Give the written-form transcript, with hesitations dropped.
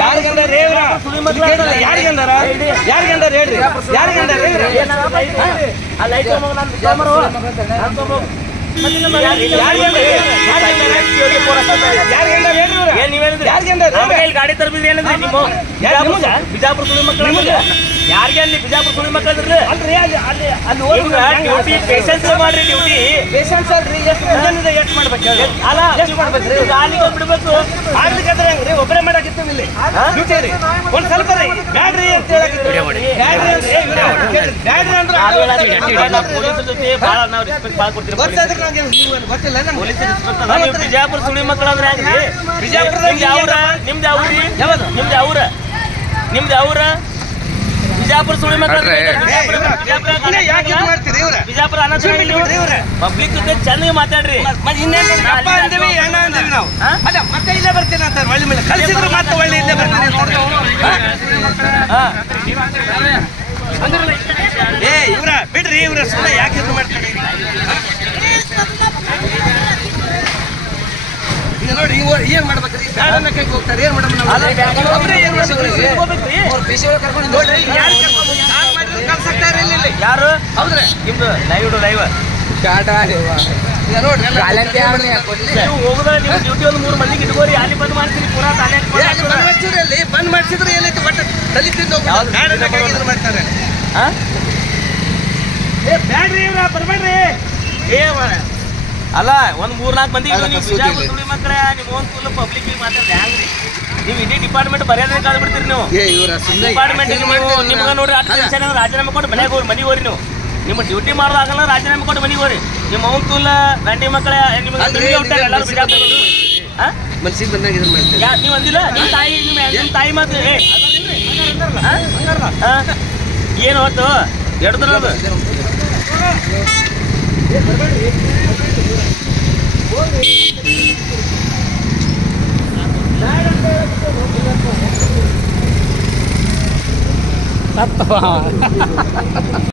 ಯಾರಿಗಂದಾರ ಯಾರಿಗಂದಾರ ಯಾರಿಗಂದಾರ ಹೇಳ್ರಿ ಯಾರಿಗಂದಾರ ಗಾಡಿ ತರಬಿದ್ರಿ ಏನಂದ್ರಿ ನೀವು ಬಿಜಾಪುರ ಸುಳಿ ಮಕ್ಕಳು ಯಾರಿಗೆ ಅಲ್ಲಿ ಬಿಜಾಪುರ ಸುಳಿ ಮಕ್ಕಳು ಅಲ್ರಿ ಡ್ಯೂಟಿ ಪೇಷನ್ಸ್ ಮಾಡ್ರಿ ಡ್ಯೂಟಿ ಪೇಷನ್ಸ್ ಅಲ್ರಿ ಎಷ್ಟು ಮಾಡ್ಬೇಕು ಅಲ್ಲ ಎಷ್ಟು ಮಾಡ್ಬೇಕ್ರಿ ಗಾಲಿಗೆ ಬಿಡ್ಬೇಕು ಆಗ್ಲಿಕ್ಕೆ ಹೆಂಗ್ರಿ ಒಬ್ಬರೇ ಮಾಡಾಕಿತ್ತು ಇಲ್ಲಿ ಡ್ಯೂಟಿ ರೀ ಒಂದ್ ಸ್ವಲ್ಪ ರೀ ಬ್ಯಾಡ್ರಿ ಅಂತ ಬ್ಯಾಡ್ರಿ ಅಂದ್ರೆ ಪೊಲೀಸರ ಜೊತೆ ಬಹಳ ನಾವು ರೆಸ್ಪೆಕ್ಟ್ ಭಾಳ ಕೊಡ್ತೀವಿ ಬಿಜಾಪುರ ಸುಳಿ ಮಕ್ಕಳು ಅಂದ್ರೆ ಹೆಂಗ್ರಿ ಬಿಜಾಪುರದಾಗ ಯಾವ್ರ ನಿಮ್ದು ಯಾವ್ರಿ ನಿಮ್ದು ಯಾವ್ರ ನಿಮ್ದು ಯಾವ್ರ ಬಿಜಾಪುರ ಸುಳಿ ಮಕ್ಕಳು ಬಿಜಾಪುರ ಪಬ್ಲಿಕ್ ಜೊತೆ ಚೆನ್ನಾಗಿ ಮಾತಾಡ್ರಿ ನಾವು ಮತ್ತೆ ಇಲ್ಲೇ ಬರ್ತೇನೆ ಅಂತ ಒಳ್ಳೆ ಮೇಲೆ ಕಳಿಸಿದ್ರು ಮತ್ತೆ ಒಳ್ಳೆ ಇಲ್ಲೇ ಬರ್ತೀನಿ ಏ ಇವ್ರ ಬಿಡ್ರಿ ಇವ್ರ ಸುಮ್ಮನೆ ಯಾಕೆ ಇದು ಮಾಡ್ತಾರೆ ಈಗ ನೋಡಿ ಏನ್ ಮಾಡ್ಬೇಕ್ರಿ ಕೈ ಹೋಗ್ತಾರೆ ಏನ್ ಮಾಡೋದು ಯಾರು ಹೌದ್ರಿ ನಿಮ್ದು ಲೈವ್ ಹೋಗುದ ನೀವು ಡ್ಯೂಟಿ ಒಂದು 3 ಮಂದಿಗೆ ಇಟ್ಕೋರಿ ಅಲ್ಲಿ ಬಂದ್ ಮಾಡ್ತೀರಿ ಪೂರಾ ಬಂದ್ ಮಾಡಿಸಿದ್ರೆ ಏನೈತಿ ಒಟ್ಟು ತಲೆ ತಿಂದು ಮಾಡ್ತಾರೆ ಬ್ಯಾಡ್ರಿ ಇವ್ರ ಬರ್ಬೇಡ್ರಿ ಅಲ್ಲ ಒಂದ್ 3-4 ಮಂದಿ ನೀವು ಬಿಜಾಪುರ ಸುಳಿ ಮಕ್ಕಳ ನೀವು ಒಂದು ಫುಲ್ ಪಬ್ಲಿಕ್ ಮಾತಾಡ್ರಿ ಹ್ಯಾಂಗ್ರಿ ನೀವು ಇಡೀ ಡಿಪಾರ್ಟ್ಮೆಂಟ್ ಬರೆಯೋದೇ ಕಾದ್ ಬಿಡ್ತೀರಿ ನೀವು ಡಿಪಾರ್ಟ್ಮೆಂಟ್ ನೀವು ನಿಮ್ಗೆ ನೋಡ್ರಿ ರಾಜೀನಾಮೆ ಕೊಟ್ಟು ಮನೆಗೆ ಹೋರಿ ನೀವು ನಿಮ್ಮ ಡ್ಯೂಟಿ ಮಾಡೋದಾಗಲ್ಲ ರಾಜೀನಾಮೆ ಕೊಟ್ಟು ಮನೆಗೆ ಹೋರಿ ನಿಮ್ಮ ಅವ್ನ ತೂಲ ಗಂಡಿ ಮಕ್ಕಳ ನಿಮ್ಗೆ ಎಲ್ಲರೂ ಬಿಜಾಪುರ ಮನ್ಸಿಗೆ ಬಂದಾಗ ಇದನ್ನ ಮಾಡ್ತೀವಿ ನೀವು ಅಂದಿಲ್ಲ ನಿಮ್ಮ ತಾಯಿ ಮಾತು ಏನು ಹೊತ್ತು ಎಡ್ದ್ರದು